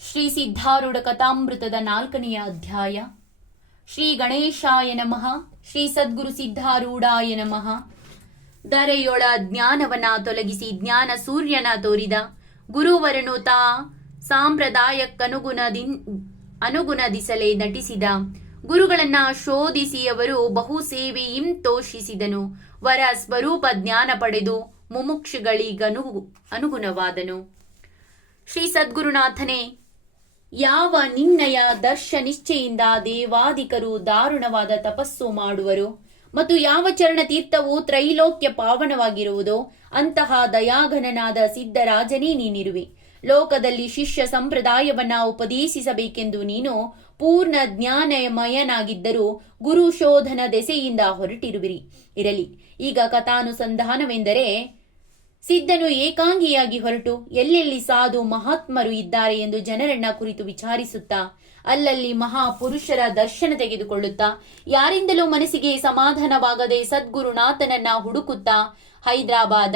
ಶ್ರೀ ಸಿದ್ಧಾರೂಢ ಕಥಾಮೃತದ ನಾಲ್ಕನೆಯ ಅಧ್ಯಾಯ. ಶ್ರೀ ಗಣೇಶಾಯ ನಮಃ, ಶ್ರೀ ಸದ್ಗುರು ಸಿದ್ಧಾರೂಢಾಯ ನಮಃ. ದರೆಯೊಳ ಜ್ಞಾನವನ ತೊಲಗಿಸಿ ಜ್ಞಾನ ಸೂರ್ಯನ ತೋರಿದ. ಗುರುವರನು ತಾ ಸಾಂಪ್ರದಾಯಕ್ಕನುಗುಣದಿ ಅನುಗುಣದಿಸಲೇ ನಟಿಸಿದ. ಗುರುಗಳನ್ನ ಶೋಧಿಸಿ ಅವರು ಬಹು ಸೇವೆಯಿಂ ತೋಷಿಸಿದನು ವರ ಸ್ವರೂಪ ಜ್ಞಾನ ಪಡೆದು ಮುಮುಕ್ಷುಗಳಿಗನು ಅನುಗುಣವಾದನು. ಶ್ರೀ ಸದ್ಗುರುನಾಥನೇ ಯಾವ ನಿನ್ನಯ ದರ್ಶ ನಿಶ್ಚೆಯಿಂದ ದೇವಾದಿಕರು ದಾರುಣವಾದ ತಪಸ್ಸು ಮಾಡುವರು? ಮತ್ತು ಯಾವ ಚರಣ ತೀರ್ಥವು ತ್ರೈಲೋಕ್ಯ ಪಾವನವಾಗಿರುವುದೋ, ಅಂತಹ ದಯಾಘನನಾದ ಸಿದ್ಧರಾಜನೇ ನೀನಿರುವೆ. ಲೋಕದಲ್ಲಿ ಶಿಷ್ಯ ಸಂಪ್ರದಾಯವನ್ನ ಉಪದೇಶಿಸಬೇಕೆಂದು ನೀನು ಪೂರ್ಣ ಜ್ಞಾನಮಯನಾಗಿದ್ದರೂ ಗುರು ಶೋಧನ ದೆಸೆಯಿಂದ ಹೊರಟಿರುವಿರಿ. ಇರಲಿ, ಈಗ ಕಥಾನುಸಂಧಾನವೆಂದರೆ ಸಿದ್ಧನು ಏಕಾಂಗಿಯಾಗಿ ಹೊರಟು. ಎಲ್ಲೆಲ್ಲಿ ಸಾಧು ಮಹಾತ್ಮರು ಇದ್ದಾರೆ ಎಂದು ಜನರನ್ನ ಕುರಿತು ವಿಚಾರಿಸುತ್ತಾ, ಅಲ್ಲಲ್ಲಿ ಮಹಾಪುರುಷರ ದರ್ಶನ ತೆಗೆದುಕೊಳ್ಳುತ್ತಾ, ಯಾರಿಂದಲೂ ಮನಸ್ಸಿಗೆ ಸಮಾಧಾನವಾಗದೆ ಸದ್ಗುರುನಾಥನನ್ನ ಹುಡುಕುತ್ತಾ, ಹೈದರಾಬಾದ,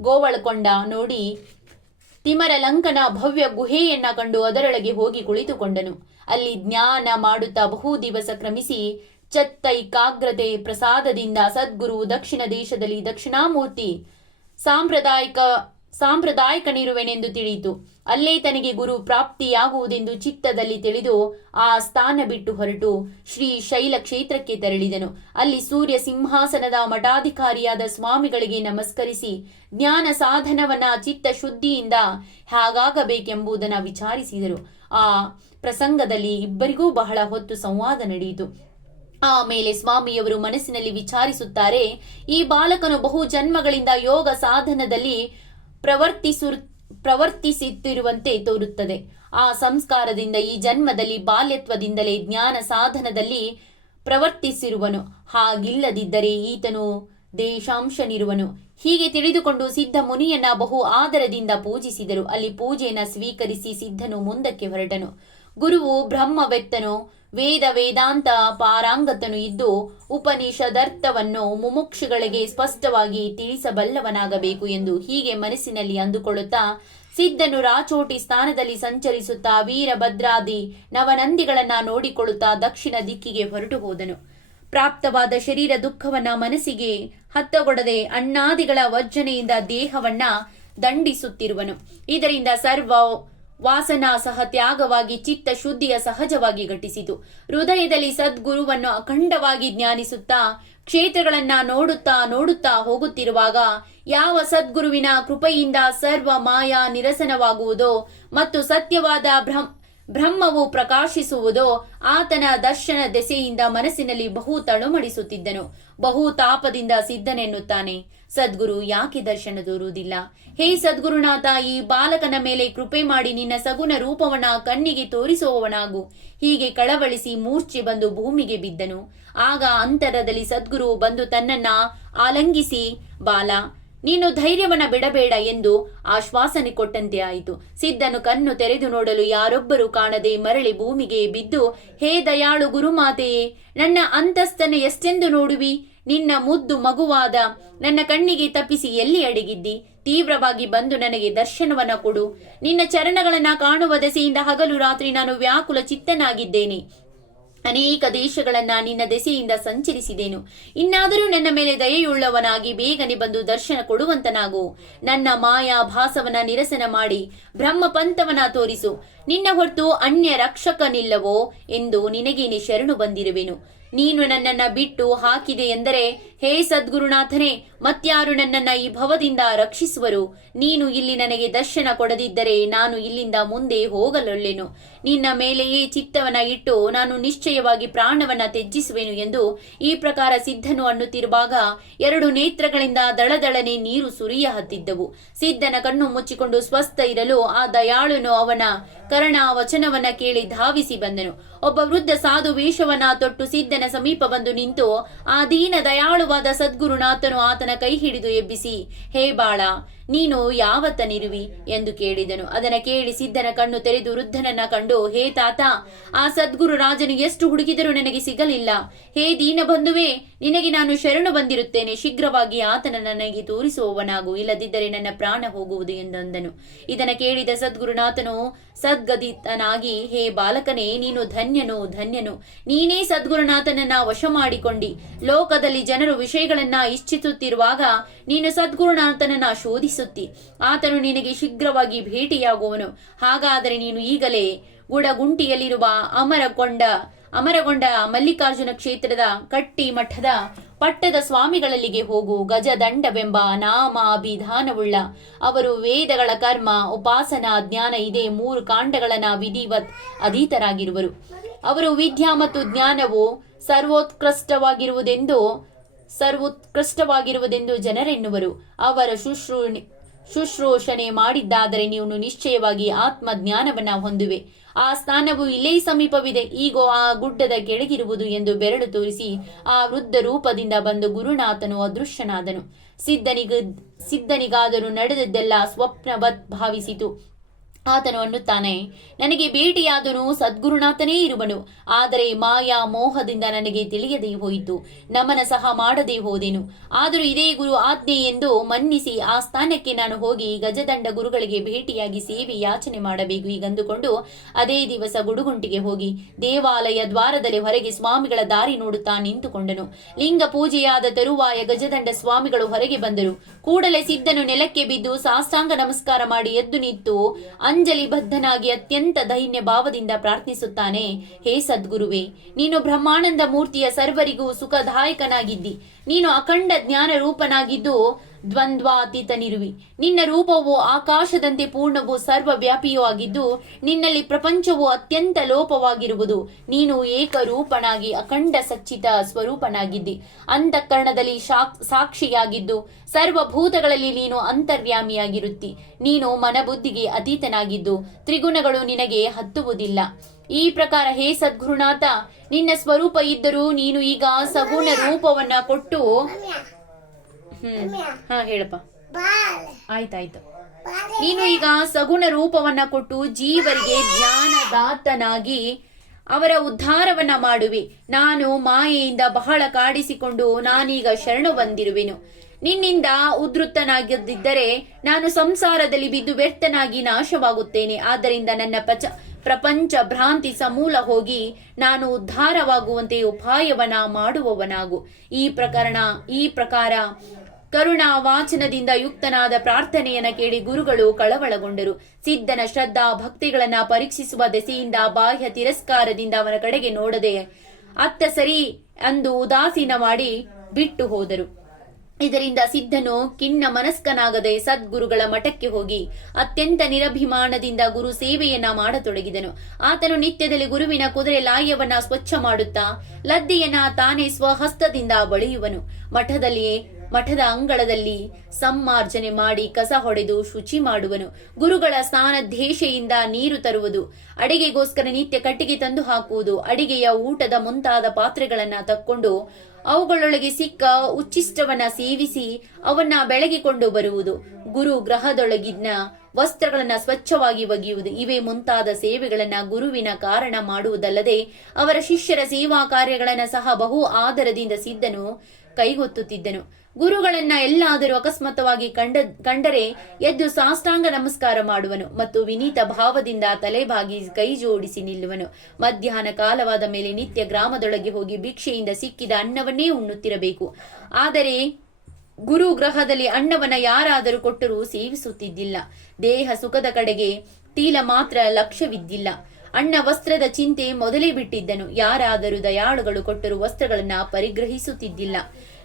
ಗೋವಳಕೊಂಡ ನೋಡಿ ತಿಮರಲಂಕನ ಭವ್ಯ ಗುಹೆಯನ್ನ ಕಂಡು ಅದರೊಳಗೆ ಹೋಗಿ ಕುಳಿತುಕೊಂಡನು. ಅಲ್ಲಿ ಜ್ಞಾನ ಮಾಡುತ್ತಾ ಬಹು ದಿವಸ ಕ್ರಮಿಸಿ ಚತ್ತೈಕಾಗ್ರತೆ ಪ್ರಸಾದದಿಂದ ಸದ್ಗುರು ದಕ್ಷಿಣ ದೇಶದಲ್ಲಿ ದಕ್ಷಿಣಾಮೂರ್ತಿ ಸಾಂಪ್ರದಾಯಿಕ ಸಾಂಪ್ರದಾಯಿಕನಿರುವೆನೆಂದು ತಿಳಿಯಿತು. ಅಲ್ಲೇ ತನಗೆ ಗುರು ಪ್ರಾಪ್ತಿಯಾಗುವುದೆಂದು ಚಿತ್ತದಲ್ಲಿ ತಿಳಿದು ಆ ಸ್ಥಾನ ಬಿಟ್ಟು ಹೊರಟು ಶ್ರೀ ಶೈಲ ಕ್ಷೇತ್ರಕ್ಕೆ ತೆರಳಿದನು. ಅಲ್ಲಿ ಸೂರ್ಯ ಸಿಂಹಾಸನದ ಮಠಾಧಿಕಾರಿಯಾದ ಸ್ವಾಮಿಗಳಿಗೆ ನಮಸ್ಕರಿಸಿ ಜ್ಞಾನ ಸಾಧನವನ್ನ ಚಿತ್ತ ಶುದ್ಧಿಯಿಂದ ಹೇಗಾಗಬೇಕೆಂಬುದನ್ನು ವಿಚಾರಿಸಿದರು. ಆ ಪ್ರಸಂಗದಲ್ಲಿ ಇಬ್ಬರಿಗೂ ಬಹಳ ಹೊತ್ತು ಸಂವಾದ ನಡೆಯಿತು. ಆಮೇಲೆ ಸ್ವಾಮಿಯವರು ಮನಸ್ಸಿನಲ್ಲಿ ವಿಚಾರಿಸುತ್ತಾರೆ, ಈ ಬಾಲಕನು ಬಹು ಜನ್ಮಗಳಿಂದ ಯೋಗ ಸಾಧನದಲ್ಲಿ ಪ್ರವರ್ತಿಸು ಪ್ರವರ್ತಿಸುತ್ತಿರುವಂತೆ ತೋರುತ್ತದೆ. ಆ ಸಂಸ್ಕಾರದಿಂದ ಈ ಜನ್ಮದಲ್ಲಿ ಬಾಲ್ಯತ್ವದಿಂದಲೇ ಜ್ಞಾನ ಸಾಧನದಲ್ಲಿ ಪ್ರವರ್ತಿಸಿರುವನು. ಹಾಗಿಲ್ಲದಿದ್ದರೆ ಈತನು ದೇಶಾಂಶನಿರುವನು. ಹೀಗೆ ತಿಳಿದುಕೊಂಡು ಸಿದ್ಧ ಮುನಿಯನ್ನ ಬಹು ಆದರದಿಂದ ಪೂಜಿಸಿದರು. ಅಲ್ಲಿ ಪೂಜೆಯನ್ನ ಸ್ವೀಕರಿಸಿ ಸಿದ್ಧನು ಮುಂದಕ್ಕೆ ಹೊರಟನು. ಗುರುವು ಬ್ರಹ್ಮವೆತ್ತನು. ವೇದ ವೇದಾಂತ ಪಾರಾಂಗತನು ಇದ್ದು ಉಪನಿಷದರ್ಥವನ್ನು ಮುಮುಕ್ಷುಗಳಿಗೆ ಸ್ಪಷ್ಟವಾಗಿ ತಿಳಿಸಬಲ್ಲವನಾಗಬೇಕು ಎಂದು ಹೀಗೆ ಮನಸ್ಸಿನಲ್ಲಿ ಅಂದುಕೊಳ್ಳುತ್ತಾ ಸಿದ್ಧನು ರಾಚೋಟಿ ಸ್ಥಾನದಲ್ಲಿ ಸಂಚರಿಸುತ್ತಾ ವೀರಭದ್ರಾದಿ ನವನಂದಿಗಳನ್ನ ನೋಡಿಕೊಳ್ಳುತ್ತಾ ದಕ್ಷಿಣ ದಿಕ್ಕಿಗೆ ಹೊರಟು ಹೋದನು. ಪ್ರಾಪ್ತವಾದ ಶರೀರ ದುಃಖವನ್ನ ಮನಸ್ಸಿಗೆ ಹತ್ತಗೊಡದೆ ಅಣ್ಣಾದಿಗಳ ವರ್ಜನೆಯಿಂದ ದೇಹವನ್ನ ದಂಡಿಸುತ್ತಿರುವನು. ಇದರಿಂದ ಸರ್ವ ವಾಸನಾ ಸಹ ತ್ಯಾಗವಾಗಿ, ಚಿತ್ತ ಶುದ್ಧಿಯ ಸಹಜವಾಗಿ ಘಟಿಸಿತು. ಹೃದಯದಲ್ಲಿ ಸದ್ಗುರುವನ್ನು ಅಖಂಡವಾಗಿ ಜ್ಞಾನಿಸುತ್ತಾ, ಕ್ಷೇತ್ರಗಳನ್ನ ನೋಡುತ್ತಾ ನೋಡುತ್ತಾ ಹೋಗುತ್ತಿರುವಾಗ ಯಾವ ಸದ್ಗುರುವಿನ ಕೃಪೆಯಿಂದ ಸರ್ವ ಮಾಯಾ ನಿರಸನವಾಗುವುದೋ ಮತ್ತು ಸತ್ಯವಾದ ಬ್ರಹ್ಮ, ಬ್ರಹ್ಮವು ಪ್ರಕಾಶಿಸುವುದೋ ಆತನ ದರ್ಶನ ದೆಸೆಯಿಂದ ಮನಸ್ಸಿನಲ್ಲಿ ಬಹು ತಳುಮಡಿಸುತ್ತಿದ್ದನು ಬಹು ತಾಪದಿಂದ ಸಿದ್ಧನೆನ್ನುತ್ತಾನೆ. ಸದ್ಗುರು ಯಾಕೆ ದರ್ಶನ ದೂರುವುದಿಲ್ಲ? ಹೇ ಸದ್ಗುರುನಾಥ, ಈ ಬಾಲಕನ ಮೇಲೆ ಕೃಪೆ ಮಾಡಿ ನಿನ್ನ ಸಗುಣ ರೂಪವನ ಕಣ್ಣಿಗೆ ತೋರಿಸುವವನಾಗು. ಹೀಗೆ ಕಳವಳಿಸಿ ಮೂರ್ಛೆ ಬಂದು ಭೂಮಿಗೆ ಬಿದ್ದನು. ಆಗ ಅಂತರದಲ್ಲಿ ಸದ್ಗುರು ಬಂದು ತನ್ನನ್ನ ಆಲಂಗಿಸಿ, ಬಾಲ, ನೀನು ಧೈರ್ಯವನ್ನ ಬಿಡಬೇಡ ಎಂದು ಆಶ್ವಾಸನೆ ಕೊಟ್ಟಂತೆ ಆಯಿತು. ಸಿದ್ಧನು ಕಣ್ಣು ತೆರೆದು ನೋಡಲು ಯಾರೊಬ್ಬರು ಕಾಣದೆ ಮರಳಿ ಭೂಮಿಗೆ ಬಿದ್ದು, ಹೇ ದಯಾಳು ಗುರುಮಾತೆಯೇ, ನನ್ನ ಅಂತಸ್ತನ ಎಷ್ಟೆಂದು ನೋಡುವಿ? ನಿನ್ನ ಮುದ್ದು ಮಗುವಾದ ನನ್ನ ಕಣ್ಣಿಗೆ ತಪ್ಪಿಸಿ ಎಲ್ಲಿ ಅಡಗಿದ್ದಿ? ತೀವ್ರವಾಗಿ ಬಂದು ನನಗೆ ದರ್ಶನವನ್ನ ಕೊಡು. ನಿನ್ನ ಚರಣಗಳನ್ನ ಕಾಣುವ ದೆಸೆಯಿಂದ ಹಗಲು ರಾತ್ರಿ ನಾನು ವ್ಯಾಕುಲ ಚಿತ್ತನಾಗಿದ್ದೇನೆ. ಅನೇಕ ದೇಶಗಳನ್ನ ನಿನ್ನ ದೆಸೆಯಿಂದ ಸಂಚರಿಸಿದೆನು. ಇನ್ನಾದರೂ ನನ್ನ ಮೇಲೆ ದಯೆಯುಳ್ಳವನಾಗಿ ಬೇಗನೆ ಬಂದು ದರ್ಶನ ಕೊಡುವಂತನಾಗು. ನನ್ನ ಮಾಯಾ ಭಾಸವನ ನಿರಸನ ಮಾಡಿ ಬ್ರಹ್ಮ ಪಂಥವನ ತೋರಿಸು. ನಿನ್ನ ಹೊರತು ಅನ್ಯ ರಕ್ಷಕನಿಲ್ಲವೋ ಎಂದು ನಿನಗೇನೆ ಶರಣು ಬಂದಿರುವೆನು. ನೀನು ನನ್ನನ್ನ ಬಿಟ್ಟು ಹಾಕಿದೆ ಎಂದರೆ ಹೇ ಸದ್ಗುರುನಾಥನೇ ಮತ್ಯಾರು ನನ್ನನ್ನ ಈ ಭವದಿಂದ ರಕ್ಷಿಸುವರು. ನೀನು ಇಲ್ಲಿ ನನಗೆ ದರ್ಶನ ಕೊಡದಿದ್ದರೆ ನಾನು ಇಲ್ಲಿಂದ ಮುಂದೆ ಹೋಗಲೊಳ್ಳೆನು ನಿನ್ನ ಮೇಲೆಯೇ ಚಿತ್ತವನ ಇಟ್ಟು ನಾನು ನಿಶ್ಚಯವಾಗಿ ಪ್ರಾಣವನ್ನ ತ್ಯಜಿಸುವೆನು ಎಂದು ಈ ಪ್ರಕಾರ ಸಿದ್ಧನು ಅನ್ನುತ್ತಿರುವಾಗ ಎರಡು ನೇತ್ರಗಳಿಂದ ದಳದಳನೆ ನೀರು ಸುರಿಯ ಹತ್ತಿದ್ದವು. ಸಿದ್ಧನ ಕಣ್ಣು ಮುಚ್ಚಿಕೊಂಡು ಸ್ವಸ್ಥ ಇರಲು ಆ ದಯಾಳುನು ಅವನ ಕರ್ಣ ವಚನವನ್ನ ಕೇಳಿ ಧಾವಿಸಿ ಬಂದನು. ಒಬ್ಬ ವೃದ್ಧ ಸಾಧು ವೇಷವನ್ನ ತೊಟ್ಟು ಸಿದ್ಧನ ಸಮೀಪ ಬಂದು ನಿಂತು, ಆ ದೀನ ದಯಾಳುವಾದ ಸದ್ಗುರುನಾಥನು ಆತನ ಕೈ ಹಿಡಿದು ಎಬ್ಬಿಸಿ ಹೇ ಬಾಳ ನೀನು ಯಾವತ್ತನಿರುವಿ ಎಂದು ಕೇಳಿದನು. ಅದನ್ನ ಕೇಳಿ ಸಿದ್ಧನ ಕಣ್ಣು ತೆರೆದು ವೃದ್ಧನನ್ನ ಕಂಡು, ಹೇ ತಾತ, ಆ ಸದ್ಗುರು ರಾಜನು ಎಷ್ಟು ಹುಡುಕಿದರೂ ನನಗೆ ಸಿಗಲಿಲ್ಲ. ಹೇ ದೀನ ಬಂಧುವೆ ನಿನಗೆ ನಾನು ಶರಣು ಬಂದಿರುತ್ತೇನೆ. ಶೀಘ್ರವಾಗಿ ಆತನ ನನಗೆ ತೋರಿಸುವವನಾಗು. ಇಲ್ಲದಿದ್ದರೆ ನನ್ನ ಪ್ರಾಣ ಹೋಗುವುದು ಎಂದಂದನು. ಇದನ್ನ ಕೇಳಿದ ಸದ್ಗುರುನಾಥನು ಸದ್ಗದಿತನಾಗಿ ಹೇ ಬಾಲಕನೇ, ನೀನು ಧನ್ಯನು ಧನ್ಯನು. ನೀನೇ ಸದ್ಗುರುನಾಥನನ್ನ ವಶ ಮಾಡಿಕೊಂಡಿ ಲೋಕದಲ್ಲಿ ಜನರು ವಿಷಯಗಳನ್ನ ಇಚ್ಛಿಸುತ್ತಿರುವಾಗ, ನೀನು ಸದ್ಗುರುನಾಥನನ್ನ ಶೋಧಿಸುತ್ತಿ ಆತನು ನಿನಗೆ ಶೀಘ್ರವಾಗಿ ಭೇಟಿಯಾಗುವನು. ಹಾಗಾದರೆ ನೀನು ಈಗಲೇ ಗುಡಗುಂಟಿಯಲ್ಲಿರುವ ಅಮರಗೊಂಡ ಅಮರಗೊಂಡ ಮಲ್ಲಿಕಾರ್ಜುನ ಕ್ಷೇತ್ರದ ಕಟ್ಟಿ ಮಠದ ಪಟ್ಟದ ಸ್ವಾಮಿಗಳಲ್ಲಿಗೆ ಹೋಗು. ಗಜದಂಡವೆಂಬ ನಾಮಾಭಿಧಾನವುಳ್ಳ ಅವರು ವೇದಗಳ ಕರ್ಮ, ಉಪಾಸನಾ ಜ್ಞಾನ ಇದೆ ಮೂರು ಕಾಂಡಗಳನ್ನ ವಿಧಿವತ್ ಅಧೀತರಾಗಿರುವರು. ಅವರು ವಿದ್ಯಾ ಮತ್ತು ಜ್ಞಾನವು ಸರ್ವೋತ್ಕೃಷ್ಟವಾಗಿರುವುದೆಂದು ಸರ್ವೋತ್ಕೃಷ್ಟವಾಗಿರುವುದೆಂದು ಜನರೆನ್ನುವರು. ಅವರ ಶುಶ್ರೂಣಿ, ಶುಶ್ರೂಷಣೆ ಮಾಡಿದ್ದಾದರೆ ನೀವು ನಿಶ್ಚಯವಾಗಿ ಆತ್ಮ ಜ್ಞಾನವನ್ನ ಹೊಂದುವೆ. ಆ ಸ್ಥಾನವು ಇಲ್ಲೇ ಸಮೀಪವಿದೆ. ಈಗೋ ಆ ಗುಡ್ಡದ ಕೆಳಗಿರುವುದು ಎಂದು ಬೆರಳು ತೋರಿಸಿ ಆ ವೃದ್ಧ ರೂಪದಿಂದ ಬಂದು ಗುರುನಾಥನು ಅದೃಶ್ಯನಾದನು. ಸಿದ್ಧನಿಗ, ಸಿದ್ಧನಿಗಾದರೂ ನಡೆದದ್ದೆಲ್ಲ ಸ್ವಪ್ನವತ್ ಭಾವಿಸಿತು. ಆತನು ಅನ್ನುತ್ತಾನೆ ನನಗೆ ಭೇಟಿಯಾದನು ಸದ್ಗುರುನಾಥನೇ ಇರುವನು. ಆದರೆ ಮಾಯಾ ಮೋಹದಿಂದ ನನಗೆ ತಿಳಿಯದೇ ಹೋಯಿತು, ನಮನ ಸಹ ಮಾಡದೇ ಹೋದೆನು. ಆದರೂ ಇದೇ ಗುರು ಆಜ್ಞೆ ಎಂದು ಮನ್ನಿಸಿ ಆ ಸ್ಥಾನಕ್ಕೆ ನಾನು ಹೋಗಿ ಗಜದಂಡ ಗುರುಗಳಿಗೆ ಭೇಟಿಯಾಗಿ ಸೇವೆ ಯಾಚನೆ ಮಾಡಬೇಕು ಈಗಂದುಕೊಂಡು ಅದೇ ದಿವಸ ಗುಡುಗುಂಟಿಗೆ ಹೋಗಿ ದೇವಾಲಯ ದ್ವಾರದಲ್ಲಿ ಹೊರಗೆ ಸ್ವಾಮಿಗಳ ದಾರಿ ನೋಡುತ್ತಾ ನಿಂತುಕೊಂಡನು. ಲಿಂಗ ಪೂಜೆಯಾದ ತರುವಾಯ ಗಜದಂಡ ಸ್ವಾಮಿಗಳು ಹೊರಗೆ ಬಂದರು. ಕೂಡಲೇ ಸಿದ್ಧನು ನೆಲಕ್ಕೆ ಬಿದ್ದು ಸಾಷ್ಟಾಂಗ ನಮಸ್ಕಾರ ಮಾಡಿ ಎದ್ದು ನಿಂತು ಅಂಜಲಿ ಬದ್ಧನಾಗಿ ಅತ್ಯಂತ ದೈನ್ಯ ಭಾವದಿಂದ ಪ್ರಾರ್ಥಿಸುತ್ತಾನೆ ಹೇ ಸದ್ಗುರುವೆ ನೀನು ಬ್ರಹ್ಮಾನಂದ ಮೂರ್ತಿಯ ಸರ್ವರಿಗೂ ಸುಖದಾಯಕನಾಗಿದ್ದಿ. ನೀನು ಅಖಂಡ ಜ್ಞಾನ ರೂಪನಾಗಿದ್ದು ದ್ವಂದ್ವಾತೀತನಿರುವಿ. ನಿನ್ನ ರೂಪವು ಆಕಾಶದಂತೆ ಪೂರ್ಣವು ಸರ್ವವ್ಯಾಪಿಯೂ ಆಗಿದ್ದು, ನಿನ್ನಲ್ಲಿ ಪ್ರಪಂಚವು ಅತ್ಯಂತ ಲೋಪವಾಗಿರುವುದು. ನೀನು ಏಕರೂಪನಾಗಿ ಅಖಂಡ ಸಚ್ಚಿತ ಸ್ವರೂಪನಾಗಿದ್ದಿ. ಅಂತಃಕರಣದಲ್ಲಿ ಸಾಕ್ಷಿಯಾಗಿದ್ದು, ಸರ್ವಭೂತಗಳಲ್ಲಿ ನೀನು ಅಂತರ್ಯಾಮಿಯಾಗಿರುತ್ತಿ. ನೀನು ಮನಬುದ್ಧಿಗೆ ಅತೀತನಾಗಿದ್ದು, ತ್ರಿಗುಣಗಳು ನಿನಗೆ ಹತ್ತುವುದಿಲ್ಲ. ಈ ಪ್ರಕಾರ ಹೇ ಸದ್ಗುರುನಾಥ ನಿನ್ನ ಸ್ವರೂಪ ಇದ್ದರೂ ನೀನು ಈಗ ಸಗುಣ ರೂಪವನ್ನ ಕೊಟ್ಟು ಹ್ಮ್. ಹಾ ಹೇಳಪ್ಪ. ಆಯ್ತಾಯ್ತು. ನೀನು ಈಗ ಸಗುಣ ರೂಪವನ್ನ ಕೊಟ್ಟು ಜೀವರಿಗೆ ಜ್ಞಾನದಾತನಾಗಿ ಅವರ ಉದ್ಧಾರವನ್ನ ಮಾಡುವೆ. ನಾನು ಮಾಯೆಯಿಂದ ಬಹಳ ಕಾಡಿಸಿಕೊಂಡು ನಾನೀಗ ಶರಣು ಬಂದಿರುವೆನು. ನಿನ್ನಿಂದ ಉದ್ರುತ್ತನಾಗಿದ್ದರೆ ನಾನು ಸಂಸಾರದಲ್ಲಿ ಬಿದ್ದು ವ್ಯರ್ಥನಾಗಿ ನಾಶವಾಗುತ್ತೇನೆ. ಆದ್ದರಿಂದ ನನ್ನ ಪಚ ಪ್ರಪಂಚ ಭ್ರಾಂತಿ ಸಮೂಲ ಹೋಗಿ ನಾನು ಉದ್ಧಾರವಾಗುವಂತೆ ಉಪಾಯವನ ಮಾಡುವವನಾಗು. ಈ ಪ್ರಕರಣ, ಈ ಪ್ರಕಾರ ಕರುಣಾ ವಾಚನದಿಂದ ಯುಕ್ತನಾದ ಪ್ರಾರ್ಥನೆಯನ್ನ ಕೇಳಿ ಗುರುಗಳು ಕಳವಳಗೊಂಡರು. ಸಿದ್ಧನ ಶ್ರದ್ಧಾ ಭಕ್ತಿಗಳನ್ನ ಪರೀಕ್ಷಿಸುವ ದೆಸೆಯಿಂದ ಬಾಹ್ಯ ತಿರಸ್ಕಾರದಿಂದ ಅವನ ಕಡೆಗೆ ನೋಡದೆ, ಅತ್ತ ಸರಿ ಅಂದು ಉದಾಸೀನ ಮಾಡಿ ಬಿಟ್ಟು ಹೋದರು. ಇದರಿಂದ ಸಿದ್ಧನು ಖಿನ್ನ ಮನಸ್ಕನಾಗದೆ ಸದ್ಗುರುಗಳ ಮಠಕ್ಕೆ ಹೋಗಿ ಅತ್ಯಂತ ನಿರಭಿಮಾನದಿಂದ ಗುರು ಸೇವೆಯನ್ನ ಮಾಡತೊಡಗಿದನು. ಆತನು ನಿತ್ಯದಲ್ಲಿ ಗುರುವಿನ ಕುದುರೆ ಲಾಯವನ್ನ ಸ್ವಚ್ಛ ಮಾಡುತ್ತಾ ಲದ್ದಿಯನ್ನ ತಾನೇ ಸ್ವಹಸ್ತದಿಂದ ಬಳಿಯುವನು. ಮಠದಲ್ಲಿಯೇ, ಮಠದ ಅಂಗಳದಲ್ಲಿ ಸಮ್ಮಾರ್ಜನೆ ಮಾಡಿ ಕಸ ಹೊಡೆದು ಶುಚಿ ಮಾಡುವನು. ಗುರುಗಳ ಸ್ನಾನಧೇಶೆಯಿಂದ ನೀರು ತರುವುದು. ಅಡಿಗೆಗೋಸ್ಕರ ನಿತ್ಯ ಕಟ್ಟಿಗೆ ತಂದು ಹಾಕುವುದು. ಅಡಿಗೆಯ ಊಟದ ಮುಂತಾದ ಪಾತ್ರೆಗಳನ್ನ ತಕ್ಕೊಂಡು ಅವುಗಳೊಳಗೆ ಸಿಕ್ಕ ಉಚ್ಚಿಷ್ಟವನ್ನ ಸೇವಿಸಿ ಅವನ್ನ ಬೆಳಗಿಕೊಂಡು ಬರುವುದು. ಗುರು ಗ್ರಹದೊಳಗಿನ ವಸ್ತ್ರಗಳನ್ನ ಸ್ವಚ್ಛವಾಗಿ ಒಗೆಯುವುದು. ಇವೇ ಮುಂತಾದ ಸೇವೆಗಳನ್ನ ಗುರುವಿನ ಕಾರಣ ಮಾಡುವುದಲ್ಲದೆ ಅವರ ಶಿಷ್ಯರ ಸೇವಾ ಕಾರ್ಯಗಳನ್ನ ಸಹ ಬಹು ಆದರದಿಂದ ಸಿದ್ಧನು ಕೈಗೊತ್ತುತ್ತಿದ್ದನು. ಗುರುಗಳನ್ನ ಎಲ್ಲಾದರೂ ಅಕಸ್ಮಾತವಾಗಿ ಕಂಡ, ಕಂಡರೆ ಎದ್ದು ಸಾಷ್ಟಾಂಗ ನಮಸ್ಕಾರ ಮಾಡುವನು ಮತ್ತು ವಿನೀತ ಭಾವದಿಂದ ತಲೆಬಾಗಿ ಕೈ ಜೋಡಿಸಿ ನಿಲ್ಲುವನು. ಮಧ್ಯಾಹ್ನ ಕಾಲವಾದ ಮೇಲೆ ನಿತ್ಯ ಗ್ರಾಮದೊಳಗೆ ಹೋಗಿ ಭಿಕ್ಷೆಯಿಂದ ಸಿಕ್ಕಿದ ಅನ್ನವನ್ನೇ ಉಣ್ಣುತ್ತಿರಬೇಕು. ಆದರೆ ಗುರು ಗ್ರಹದಲ್ಲಿ ಅನ್ನವನ್ನ ಯಾರಾದರೂ ಕೊಟ್ಟರೂ ಸೇವಿಸುತ್ತಿದ್ದಿಲ್ಲ. ದೇಹ ಸುಖದ ಕಡೆಗೆ ತೀಲ ಮಾತ್ರ ಲಕ್ಷ್ಯವಿದ್ದಿಲ್ಲ. ಅಣ್ಣ ವಸ್ತ್ರದ ಚಿಂತೆ ಮೊದಲೇ ಬಿಟ್ಟಿದ್ದನು. ಯಾರಾದರೂ ದಯಾಳುಗಳು ಕೊಟ್ಟರು ವಸ್ತ್ರಗಳನ್ನ ಪರಿಗ್ರಹಿಸುತ್ತಿದ್ದಿಲ್ಲ.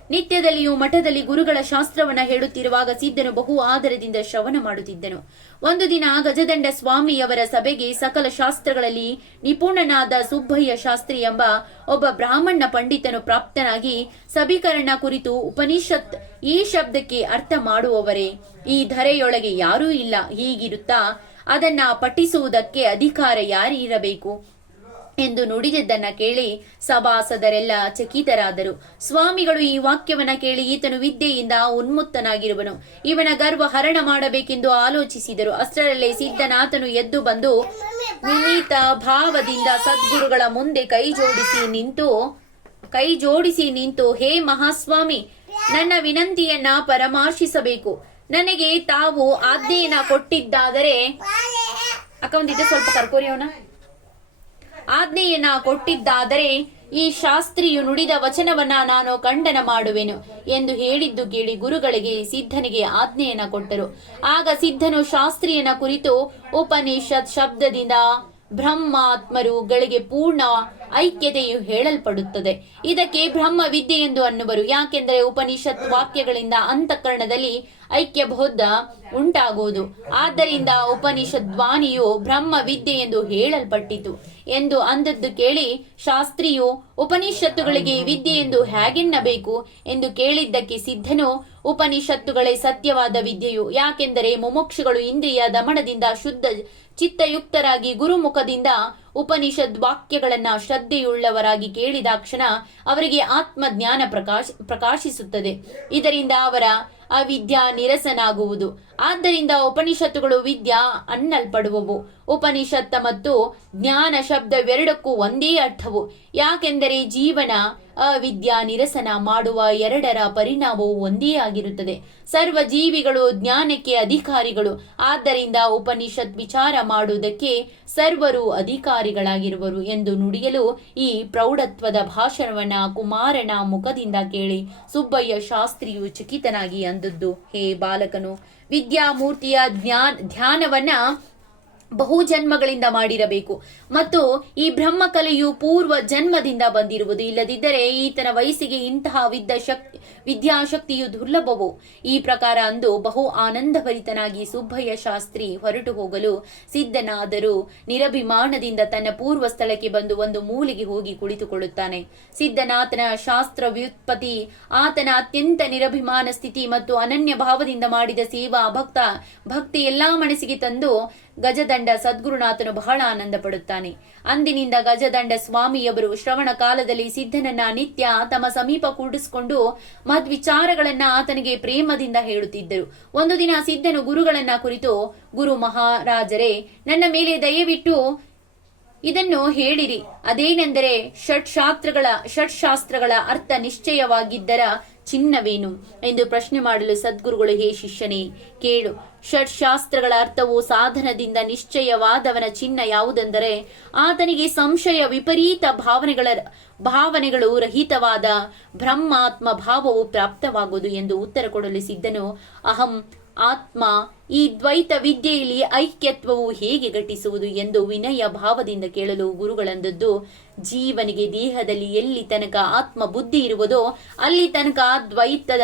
ನಿತ್ಯದಲ್ಲಿಯೂ ಮಠದಲ್ಲಿ ಗುರುಗಳ ಶಾಸ್ತ್ರವನ್ನ ಹೇಳುತ್ತಿರುವಾಗ ಸಿದ್ಧನು ಬಹು ಆದರದಿಂದ ಶ್ರವಣ ಮಾಡುತ್ತಿದ್ದನು. ಒಂದು ದಿನ ಗಜದಂಡ ಸ್ವಾಮಿಯವರ ಸಭೆಗೆ ಸಕಲ ಶಾಸ್ತ್ರಗಳಲ್ಲಿ ನಿಪುಣನಾದ ಸುಬ್ಬಯ್ಯ ಶಾಸ್ತ್ರಿ ಎಂಬ ಒಬ್ಬ ಬ್ರಾಹ್ಮಣ ಪಂಡಿತನು ಪ್ರಾಪ್ತನಾಗಿ ಸಭೀಕರಣ ಕುರಿತು ಉಪನಿಷತ್ ಈ ಶಬ್ದಕ್ಕೆ ಅರ್ಥ ಮಾಡುವವರೇ. ಈ ಧರೆಯೊಳಗೆ ಯಾರೂ ಇಲ್ಲ. ಹೀಗಿರುತ್ತಾ ಅದನ್ನ ಪಠಿಸುವುದಕ್ಕೆ ಅಧಿಕಾರ ಯಾರಿರಬೇಕು ಎಂದು ನುಡಿದಿದ್ದನ್ನ ಕೇಳಿ ಸಭಾಸದರೆಲ್ಲ ಚಕಿತರಾದರು. ಸ್ವಾಮಿಗಳು ಈ ವಾಕ್ಯವನ್ನ ಕೇಳಿ ಈತನು ವಿದ್ಯೆಯಿಂದ ಉನ್ಮುತ್ತನಾಗಿರುವನು ಇವನ ಗರ್ವ ಹರಣ ಮಾಡಬೇಕೆಂದು ಆಲೋಚಿಸಿದರು. ಅಷ್ಟರಲ್ಲೇ ಸಿದ್ಧನಾಥನು ಎದ್ದು ಬಂದು ವಿನೀತ ಭಾವದಿಂದ ಸದ್ಗುರುಗಳ ಮುಂದೆ ಕೈ ಜೋಡಿಸಿ ನಿಂತು, ಕೈ ಜೋಡಿಸಿ ನಿಂತು, ಹೇ ಮಹಾಸ್ವಾಮಿ, ನನ್ನ ವಿನಂತಿಯನ್ನ ಪರಾಮರ್ಶಿಸಬೇಕು. ನನಗೆ ತಾವು ಆಜ್ಞೆಯನ್ನ ಕೊಟ್ಟಿದ್ದಾದರೆ ಅಕ್ಕ ಒಂದಿದ್ದ ಸ್ವಲ್ಪ ಕರ್ಕೋರಿ ಅವನ. ಆಜ್ಞೆಯನ್ನ ಕೊಟ್ಟಿದ್ದಾದರೆ ಈ ಶಾಸ್ತ್ರಿಯು ನುಡಿದ ವಚನವನ್ನ ನಾನು ಖಂಡನ ಮಾಡುವೆನು ಎಂದು ಹೇಳಿದ್ದು ಕೇಳಿ ಗುರುಗಳಿಗೆ ಸಿದ್ಧನಿಗೆ ಆಜ್ಞೆಯನ್ನ ಕೊಟ್ಟರು. ಆಗ ಸಿದ್ಧನು ಶಾಸ್ತ್ರಿಯನ ಕುರಿತು ಉಪನಿಷತ್ ಶಬ್ದದಿಂದ ಬ್ರಹ್ಮಾತ್ಮರುಗಳಿಗೆ ಪೂರ್ಣ ಐಕ್ಯತೆಯು ಹೇಳಲ್ಪಡುತ್ತದೆ. ಇದಕ್ಕೆ ಬ್ರಹ್ಮ ವಿದ್ಯೆ ಎಂದು ಅನ್ನುವರು. ಯಾಕೆಂದರೆ ಉಪನಿಷತ್ ವಾಕ್ಯಗಳಿಂದ ಅಂತಃಕರಣದಲ್ಲಿ ಐಕ್ಯಬೋಧ ಉಂಟಾಗುವುದು. ಆದ್ದರಿಂದ ಉಪನಿಷತ್ ಧ್ವಾನಿಯು ಬ್ರಹ್ಮ ವಿದ್ಯೆ ಎಂದು ಹೇಳಲ್ಪಟ್ಟಿತು ಎಂದು ಅಂದದ್ದು ಕೇಳಿ ಶಾಸ್ತ್ರಿಯು, ಉಪನಿಷತ್ತುಗಳಿಗೆ ವಿದ್ಯೆ ಎಂದು ಹೇಗೆನ್ನಬೇಕು? ಎಂದು ಕೇಳಿದ್ದಕ್ಕೆ ಸಿದ್ಧನು, ಉಪನಿಷತ್ತುಗಳೇ ಸತ್ಯವಾದ ವಿದ್ಯೆಯು. ಯಾಕೆಂದರೆ ಮುಮುಕ್ಷುಗಳು ಇಂದ್ರಿಯ ದಮನದಿಂದ ಶುದ್ಧ ಚಿತ್ತಯುಕ್ತರಾಗಿ ಗುರುಮುಖದಿಂದ ಉಪನಿಷದ್ ವಾಕ್ಯಗಳನ್ನು ಶ್ರದ್ಧೆಯುಳ್ಳವರಾಗಿ ಕೇಳಿದಾಕ್ಷಣ ಅವರಿಗೆ ಆತ್ಮಜ್ಞಾನ ಪ್ರಕಾಶ, ಪ್ರಕಾಶಿಸುತ್ತದೆ. ಇದರಿಂದ ಅವರ ಅವಿದ್ಯಾ ನಿರಸನಾಗುವುದು. ಆದ್ದರಿಂದ ಉಪನಿಷತ್ತುಗಳು ವಿದ್ಯಾ ಅನ್ನಲ್ಪಡುವವು. ಉಪನಿಷತ್ತ ಮತ್ತು ಜ್ಞಾನ ಶಬ್ದವೆರಡಕ್ಕೂ ಒಂದೇ ಅರ್ಥವು. ಯಾಕೆಂದರೆ ಜೀವನ ಅವಿದ್ಯಾ ನಿರಸನ ಮಾಡುವ ಎರಡರ ಪರಿಣಾಮವು ಒಂದೇ ಆಗಿರುತ್ತದೆ. ಸರ್ವ ಜೀವಿಗಳು ಜ್ಞಾನಕ್ಕೆ ಅಧಿಕಾರಿಗಳು. ಆದ್ದರಿಂದ ಉಪನಿಷತ್ ವಿಚಾರ ಮಾಡುವುದಕ್ಕೆ ಸರ್ವರು ಅಧಿಕಾರಿಗಳಾಗಿರುವರು ಎಂದು ನುಡಿಯಲು ಈ ಪ್ರೌಢತ್ವದ ಭಾಷಣವನ್ನ ಕುಮಾರನ ಮುಖದಿಂದ ಕೇಳಿ ಸುಬ್ಬಯ್ಯ ಶಾಸ್ತ್ರಿಯು ಚಕಿತನಾಗಿ ಅಂದದ್ದು. ಹೇ ಬಾಲಕನು, ವಿದ್ಯಾಮೂರ್ತಿಯ ಜ್ಞಾನ, ಧ್ಯಾನವನ್ನ ಬಹು ಜನ್ಮಗಳಿಂದ ಮಾಡಿರಬೇಕು. ಮತ್ತು ಈ ಬ್ರಹ್ಮಕಲೆಯು ಪೂರ್ವ ಜನ್ಮದಿಂದ ಬಂದಿರುವುದು. ಇಲ್ಲದಿದ್ದರೆ ಈತನ ವಯಸ್ಸಿಗೆ ಇಂತಹ ವಿದ್ಯ ಶಕ್ತಿ ವಿದ್ಯಾಶಕ್ತಿಯು ದುರ್ಲಭವು. ಈ ಪ್ರಕಾರ ಅಂದು ಬಹು ಆನಂದಭರಿತನಾಗಿ ಸುಬ್ಬಯ್ಯ ಶಾಸ್ತ್ರಿ ಹೊರಟು ಹೋಗಲು ಸಿದ್ಧನಾದರೂ ನಿರಭಿಮಾನದಿಂದ ತನ್ನ ಪೂರ್ವ ಸ್ಥಳಕ್ಕೆ ಬಂದು ಒಂದು ಮೂಲೆಗೆ ಹೋಗಿ ಕುಳಿತುಕೊಳ್ಳುತ್ತಾನೆ. ಸಿದ್ಧನಾಥನ ಶಾಸ್ತ್ರ ವ್ಯುತ್ಪತ್ತಿ ಆತನ ಅತ್ಯಂತ ನಿರಭಿಮಾನ ಸ್ಥಿತಿ ಮತ್ತು ಅನನ್ಯ ಭಾವದಿಂದ ಮಾಡಿದ ಸೇವಾ, ಭಕ್ತ, ಭಕ್ತಿ ಎಲ್ಲಾ ಮನಸ್ಸಿಗೆ ತಂದು ಗಜದಂಡ ಸದ್ಗುರುನಾಥನು ಬಹಳ ಆನಂದ ಪಡುತ್ತಾನೆ ಅಂದಿನಿಂದ ಗಜದಂಡ ಸ್ವಾಮಿಯವರು ಶ್ರವಣ ಕಾಲದಲ್ಲಿ ಸಿದ್ಧನನ್ನ ನಿತ್ಯ ತಮ್ಮ ಸಮೀಪ ಕೂಡಿಸಿಕೊಂಡು ಮದ್ವಿಚಾರಗಳನ್ನ ಆತನಿಗೆ ಪ್ರೇಮದಿಂದ ಹೇಳುತ್ತಿದ್ದರು. ಒಂದು ದಿನ ಸಿದ್ಧನು ಗುರುಗಳನ್ನ ಕುರಿತು, ಗುರು ಮಹಾರಾಜರೇ, ನನ್ನ ಮೇಲೆ ದಯವಿಟ್ಟು ಇದನ್ನು ಹೇಳಿರಿ. ಅದೇನೆಂದರೆ ಷಟ್ಶಾಸ್ತ್ರಗಳ ಷಟ್ಶಾಸ್ತ್ರಗಳ ಅರ್ಥ ನಿಶ್ಚಯವಾಗಿದ್ದರ ಚಿನ್ನವೇನು ಎಂದು ಪ್ರಶ್ನೆ ಮಾಡಲು ಸದ್ಗುರುಗಳು, ಹೇ ಶಿಷ್ಯನೇ, ಕೇಳು. ಷಟ್ಶಾಸ್ತ್ರಗಳ ಅರ್ಥವು ಸಾಧನದಿಂದ ನಿಶ್ಚಯವಾದವನ ಚಿನ್ನ ಯಾವುದೆಂದರೆ, ಆತನಿಗೆ ಸಂಶಯ ವಿಪರೀತ ಭಾವನೆಗಳ, ಭಾವನೆಗಳು ರಹಿತವಾದ ಬ್ರಹ್ಮಾತ್ಮ ಭಾವವು ಪ್ರಾಪ್ತವಾಗುವುದು ಎಂದು ಉತ್ತರ ಕೊಡಲು ಸಿದ್ಧನು. ಅಹಂ ಆತ್ಮ ಈ ದ್ವೈತ ವಿದ್ಯೆಯಲ್ಲಿ ಐಕ್ಯತ್ವವು ಹೇಗೆ ಘಟಿಸುವುದು ಎಂದು ವಿನಯ ಭಾವದಿಂದ ಕೇಳಲು ಗುರುಗಳಂದದ್ದು, ಜೀವನಿಗೆ ದೇಹದಲ್ಲಿ ಎಲ್ಲಿ ತನಕ ಆತ್ಮ ಬುದ್ಧಿ ಇರುವುದೋ ಅಲ್ಲಿ ತನಕ ದ್ವೈತದ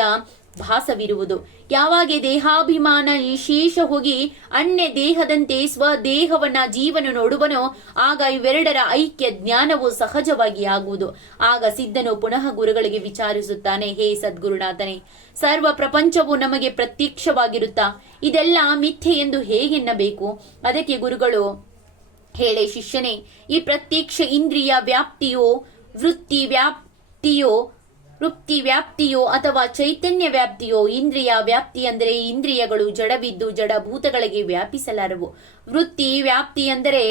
ಭಾಸವಿರುವುದು. ಯಾವಾಗ ದೇಹಾಭಿಮಾನ ಶೇಷ ಹೋಗಿ ಅನ್ಯ ದೇಹದಂತೆ ಸ್ವದೇಹವನ್ನ ಜೀವನ ನೋಡುವನೋ, ಆಗ ಇವೆರಡರ ಐಕ್ಯ ಜ್ಞಾನವು ಸಹಜವಾಗಿ ಆಗುವುದು. ಆಗ ಸಿದ್ಧನು ಪುನಃ ಗುರುಗಳಿಗೆ ವಿಚಾರಿಸುತ್ತಾನೆ, ಹೇ ಸದ್ಗುರುನಾಥನೇ, ಸರ್ವ ಪ್ರಪಂಚವು ನಮಗೆ ಪ್ರತ್ಯಕ್ಷವಾಗಿರುತ್ತಾ, ಇದೆಲ್ಲ ಮಿಥ್ಯೆ ಎಂದು ಹೇಗೆನ್ನಬೇಕು ಅದಕ್ಕೆ ಗುರುಗಳು ಹೇಳೆ, ಶಿಷ್ಯನೇ, ಈ ಪ್ರತ್ಯಕ್ಷ ಇಂದ್ರಿಯ ವ್ಯಾಪ್ತಿಯೋ, ವೃತ್ತಿ ವ್ಯಾಪ್ತಿಯೋ ವೃತ್ತಿ ವ್ಯಾಪ್ತಿಯೋ ಅಥವಾ ಚೈತನ್ಯ ವ್ಯಾಪ್ತಿಯೋ ಇಂದ್ರಿಯ ವ್ಯಾಪ್ತಿ ಅಂದರೆ ಇಂದ್ರಿಯಗಳು ಜಡವಿದ್ದು ಜಡಭೂತಗಳಿಗೆ ವ್ಯಾಪಿಸಲಾರವು. ವೃತ್ತಿ ವ್ಯಾಪ್ತಿ ಅಂದರೆ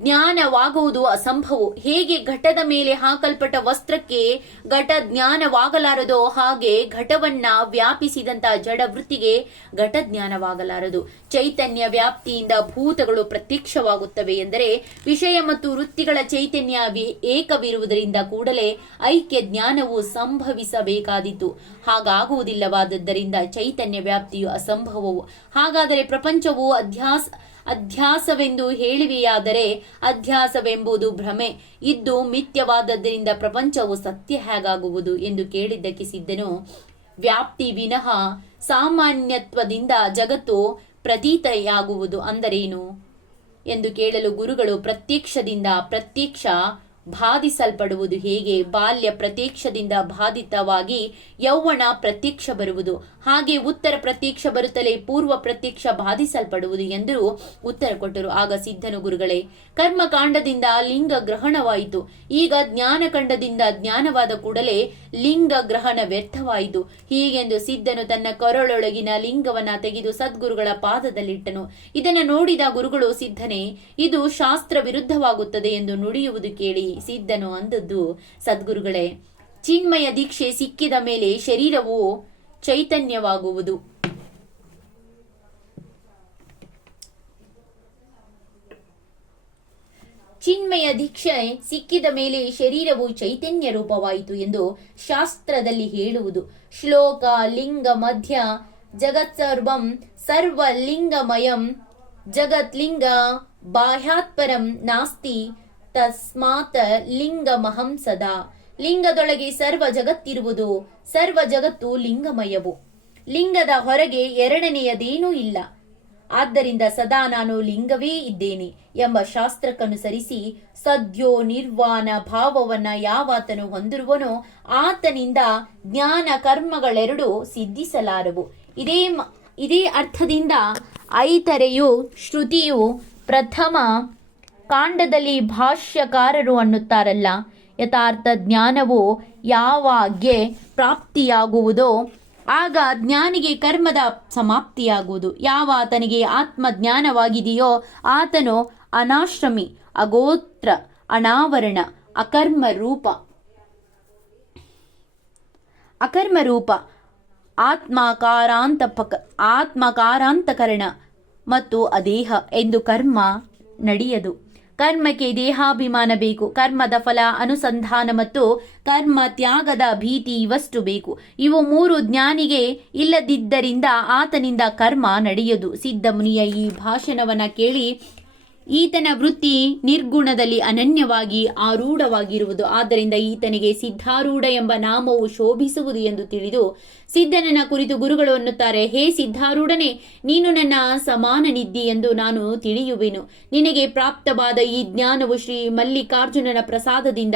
ಜ್ಞಾನವಾಗುವುದು ಅಸಂಭವ. ಹೇಗೆ ಘಟದ ಮೇಲೆ ಹಾಕಲ್ಪಟ್ಟ ವಸ್ತ್ರಕ್ಕೆ ಘಟ ಜ್ಞಾನವಾಗಲಾರದೋ ಹಾಗೆ ಘಟವನ್ನ ವ್ಯಾಪಿಸಿದಂತ ಜಡ ವೃತ್ತಿಗೆ ಘಟ ಜ್ಞಾನವಾಗಲಾರದು. ಚೈತನ್ಯ ವ್ಯಾಪ್ತಿಯಿಂದ ಭೂತಗಳು ಪ್ರತ್ಯಕ್ಷವಾಗುತ್ತವೆ ಎಂದರೆ ವಿಷಯ ಮತ್ತು ವೃತ್ತಿಗಳ ಚೈತನ್ಯ ಏಕವಿರುವುದರಿಂದ ಕೂಡಲೇ ಐಕ್ಯ ಜ್ಞಾನವು ಸಂಭವಿಸಬೇಕಾದೀತು. ಹಾಗಾಗುವುದಿಲ್ಲವಾದದ್ದರಿಂದ ಚೈತನ್ಯ ವ್ಯಾಪ್ತಿಯು ಅಸಂಭವವು. ಹಾಗಾದರೆ ಪ್ರಪಂಚವು ಅಧ್ಯಾಸ ಅಧ್ಯಾಸವೆಂದು ಹೇಳಿವೆಯಾದರೆ ಅಧ್ಯಾಸವೆಂಬುದು ಭ್ರಮೆ. ಇದ್ದು ಮಿಥ್ಯವಾದದ್ದರಿಂದ ಪ್ರಪಂಚವು ಸತ್ಯ ಹೇಗಾಗುವುದು ಎಂದು ಕೇಳಿದ್ದಕ್ಕೆ ಸಿದ್ಧನು, ವ್ಯಾಪ್ತಿ ವಿನಃ ಸಾಮಾನ್ಯತ್ವದಿಂದ ಜಗತ್ತು ಪ್ರತೀತೆಯಾಗುವುದು ಅಂದರೇನು? ಎಂದು ಕೇಳಲು ಗುರುಗಳು ಪ್ರತ್ಯಕ್ಷದಿಂದ ಪ್ರತ್ಯಕ್ಷ ಬಾಧಿಸಲ್ಪಡುವುದು ಹೇಗೆ? ಬಾಲ್ಯ ಪ್ರತ್ಯಕ್ಷದಿಂದ ಬಾಧಿತವಾಗಿ ಯೌವನ ಪ್ರತ್ಯಕ್ಷ ಬರುವುದು. ಹಾಗೆ ಉತ್ತರ ಪ್ರತ್ಯಕ್ಷ ಬರುತ್ತಲೇ ಪೂರ್ವ ಪ್ರತ್ಯಕ್ಷ ಬಾಧಿಸಲ್ಪಡುವುದು ಎಂದು ಉತ್ತರ ಕೊಟ್ಟರು. ಆಗ ಸಿದ್ಧನು, ಗುರುಗಳೇ, ಕರ್ಮಕಾಂಡದಿಂದ ಲಿಂಗ ಗ್ರಹಣವಾಯಿತು. ಈಗ ಜ್ಞಾನಕಾಂಡದಿಂದ ಜ್ಞಾನವಾದ ಕೂಡಲೇ ಲಿಂಗ ಗ್ರಹಣ ವ್ಯರ್ಥವಾಯಿತು. ಹೀಗೆಂದು ಸಿದ್ಧನು ತನ್ನ ಕೊರಳೊಳಗಿನ ಲಿಂಗವನ್ನ ತೆಗೆದು ಸದ್ಗುರುಗಳ ಪಾದದಲ್ಲಿಟ್ಟನು. ಇದನ್ನು ನೋಡಿದ ಗುರುಗಳು, ಸಿದ್ಧನೇ, ಇದು ಶಾಸ್ತ್ರ ವಿರುದ್ಧವಾಗುತ್ತದೆ ಎಂದು ನುಡಿಯುವುದು ಕೇಳಿ. ಸಿದ್ಧನು ಅಂದದ್ದು, ಸದ್ಗುರುಗಳೇ, ಚಿನ್ಮಯ ದೀಕ್ಷೆ ಸಿಕ್ಕಿದ ಮೇಲೆ ಶರೀರವು ಚೈತನ್ಯವಾಗುವುದು. ಚಿನ್ಮಯ ದೀಕ್ಷೆ ಸಿಕ್ಕಿದ ಮೇಲೆ ಶರೀರವು ಚೈತನ್ಯ ರೂಪವಾಯಿತು ಎಂದು ಶಾಸ್ತ್ರದಲ್ಲಿ ಹೇಳುವುದು. ಶ್ಲೋಕ, ಲಿಂಗ ಮಧ್ಯ ಜಗತ್ ಜಗತ್ಸರ್ವಂ, ಸರ್ವಲಿಂಗಮಯಂ, ಜಗತ್ಲಿಂಗ ಬಾಹ್ಯಾತ್ಪರಂ ನಾಸ್ತಿ ತಸ್ಮಾತ್ ಲಿಂಗಮಹಂ ಸದಾ. ಲಿಂಗದೊಳಗೆ ಸರ್ವ ಜಗತ್ತಿರುವುದು ಸರ್ವ ಜಗತ್ತು ಲಿಂಗಮಯವು. ಲಿಂಗದ ಹೊರಗೆ ಎರಡನೆಯದೇನೂ ಇಲ್ಲ. ಆದ್ದರಿಂದ ಸದಾ ನಾನು ಲಿಂಗವೇ ಇದ್ದೇನೆ ಎಂಬ ಶಾಸ್ತ್ರಕ್ಕನುಸರಿಸಿ ಸದ್ಯೋ ನಿರ್ವಾಣ ಭಾವವನ್ನ ಯಾವಾತನು ಹೊಂದಿರುವನೋ ಆತನಿಂದ ಜ್ಞಾನ ಕರ್ಮಗಳೆರಡು ಸಿದ್ಧಿಸಲಾರವು. ಇದೇ ಇದೇ ಅರ್ಥದಿಂದ ಐತರೆಯು ಶ್ರುತಿಯು ಪ್ರಥಮ ಕಾಂಡದಲ್ಲಿ ಭಾಷ್ಯಕಾರರು ಅನ್ನುತ್ತಾರಲ್ಲ, ಯಥಾರ್ಥ ಜ್ಞಾನವು ಯಾವಾಗ್ಗೆ ಪ್ರಾಪ್ತಿಯಾಗುವುದೋ, ಆಗ ಜ್ಞಾನಿಗೆ ಕರ್ಮದ ಸಮಾಪ್ತಿಯಾಗುವುದು. ಯಾವ ಆತನಿಗೆ ಆತ್ಮಜ್ಞಾನವಾಗಿದೆಯೋ, ಆತನು ಅನಾಶ್ರಮಿ, ಅಗೋತ್ರ, ಅನಾವರಣ ಅಕರ್ಮ ರೂಪ ಅಕರ್ಮ ರೂಪ ಆತ್ಮಕಾರಾಂತಪಕ, ಆತ್ಮಕಾರಾಂತಕರಣ ಮತ್ತು ಅದೇಹ ಎಂದು ಕರ್ಮ ನಡೆಯದು. ಕರ್ಮಕ್ಕೆ ದೇಹಾಭಿಮಾನ ಬೇಕು. ಕರ್ಮದ ಫಲ, ಅನುಸಂಧಾನ ಮತ್ತು ಕರ್ಮ ತ್ಯಾಗದ ಭೀತಿ ಇವಷ್ಟು ಬೇಕು. ಇವು ಮೂರು ಜ್ಞಾನಿಗೆ ಇಲ್ಲದಿದ್ದರಿಂದ ಆತನಿಂದ ಕರ್ಮ ನಡೆಯದು. ಸಿದ್ಧ ಮುನಿಯ ಈ ಭಾಷಣವನ್ನ ಕೇಳಿ ಈತನ ವೃತ್ತಿ ನಿರ್ಗುಣದಲ್ಲಿ ಅನನ್ಯವಾಗಿ ಆರೂಢವಾಗಿರುವುದು. ಆದ್ದರಿಂದ ಈತನಿಗೆ ಸಿದ್ಧಾರೂಢ ಎಂಬ ನಾಮವು ಶೋಭಿಸುವುದು ಎಂದು ತಿಳಿದು ಸಿದ್ಧನನ್ನ ಕುರಿತು ಗುರುಗಳು ಅನ್ನುತ್ತಾರೆ, ಹೇ ಸಿದ್ಧಾರೂಢನೇ, ನೀನು ನನ್ನ ಸಮಾನನಿದ್ದಿ ಎಂದು ನಾನು ತಿಳಿಯುವೆನು. ನಿನಗೆ ಪ್ರಾಪ್ತವಾದ ಈ ಜ್ಞಾನವು ಶ್ರೀ ಮಲ್ಲಿಕಾರ್ಜುನನ ಪ್ರಸಾದದಿಂದ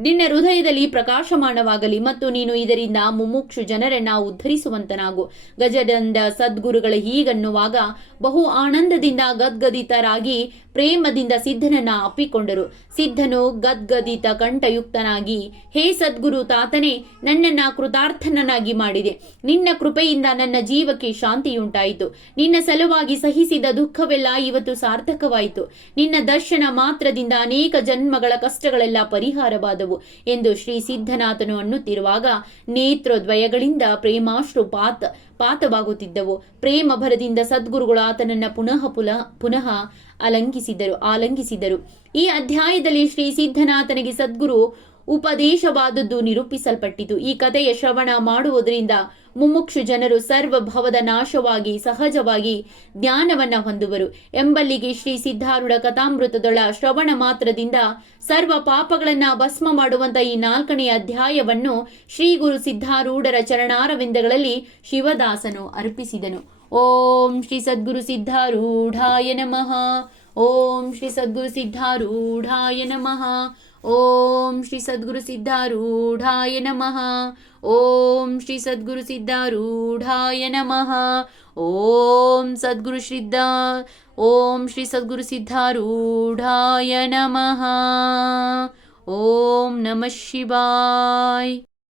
ನಿನ್ನ ಹೃದಯದಲ್ಲಿ ಪ್ರಕಾಶಮಾನವಾಗಲಿ ಮತ್ತು ನೀನು ಇದರಿಂದ ಮುಮುಕ್ಷು ಜನರನ್ನ ಉದ್ಧರಿಸುವಂತನಾಗು. ಗಜದಂಡ ಸದ್ಗುರುಗಳ ಹೀಗನ್ನುವಾಗ ಬಹು ಆನಂದದಿಂದ ಗದ್ಗದಿತರಾಗಿ ಪ್ರೇಮದಿಂದ ಸಿದ್ಧನನ್ನ ಅಪ್ಪಿಕೊಂಡರು. ಸಿದ್ಧನು ಗದ್ಗದಿತ ಕಂಠಯುಕ್ತನಾಗಿ, ಹೇ ಸದ್ಗುರು ತಾತನೇ, ನನ್ನನ್ನ ಕೃತಾರ್ಥನನ್ನಾಗಿ ಮಾಡಿದೆ. ನಿನ್ನ ಕೃಪೆಯಿಂದ ನನ್ನ ಜೀವಕ್ಕೆ ಶಾಂತಿಯುಂಟಾಯಿತು. ನಿನ್ನ ಸಲುವಾಗಿ ಸಹಿಸಿದ ದುಃಖವೆಲ್ಲ ಇವತ್ತು ಸಾರ್ಥಕವಾಯಿತು. ನಿನ್ನ ದರ್ಶನ ಮಾತ್ರದಿಂದ ಅನೇಕ ಜನ್ಮಗಳ ಕಷ್ಟಗಳೆಲ್ಲ ಪರಿಹಾರವಾದವು. ಎಂದು ಶ್ರೀ ಸಿದ್ಧನಾಥನು ಅನ್ನುತ್ತಿರುವಾಗ ನೇತ್ರದ್ವಯಗಳಿಂದ ಪ್ರೇಮಾಶ್ರು ಪಾತ ಪಾತವಾಗುತ್ತಿದ್ದವು. ಪ್ರೇಮ ಭರದಿಂದ ಸದ್ಗುರುಗಳು ಆತನನ್ನ ಪುನಃ ಪುನಃ ಪುನಃ ಅಲಂಕಿಸಿದರು ಆಲಂಕಿಸಿದರು ಈ ಅಧ್ಯಾಯದಲ್ಲಿ ಶ್ರೀ ಸಿದ್ಧನಾಥನಿಗೆ ಸದ್ಗುರು ಉಪದೇಶವಾದದ್ದು ನಿರೂಪಿಸಲ್ಪಟ್ಟಿತು. ಈ ಕಥೆಯ ಶ್ರವಣ ಮಾಡುವುದರಿಂದ ಮುಮುಕ್ಷು ಜನರು ಸರ್ವ ಭವದ ನಾಶವಾಗಿ ಸಹಜವಾಗಿ ಜ್ಞಾನವನ್ನ ಹೊಂದುವರು. ಎಂಬಲ್ಲಿಗೆ ಶ್ರೀ ಸಿದ್ಧಾರೂಢ ಕಥಾಮೃತದೊಳ ಶ್ರವಣ ಮಾತ್ರದಿಂದ ಸರ್ವ ಪಾಪಗಳನ್ನ ಭಸ್ಮ ಮಾಡುವಂತ ಈ ನಾಲ್ಕನೆಯ ಅಧ್ಯಾಯವನ್ನು ಶ್ರೀ ಗುರು ಸಿದ್ಧಾರೂಢರ ಚರಣಾರವಿಂದಗಳಲ್ಲಿ ಶಿವದಾಸನು ಅರ್ಪಿಸಿದನು. ಓಂ ಶ್ರೀ ಸದ್ಗುರು ಸಿದ್ಧಾರೂಢಾಯ ನಮಃ. ಓಂ ಶ್ರೀ ಸದ್ಗುರು ಸಿದ್ಧಾರೂಢಾಯ ನಮಃ. ॐ श्री सद्गुरुसिद्धारूढाय नमः। ॐ श्री सद्गुरुसिद्धारूढाय नमः। ॐ सद्गुरुसिद्धा ॐ श्री सद्गुरुसिद्धारूढाय नमः। ॐ नमः शिवाय।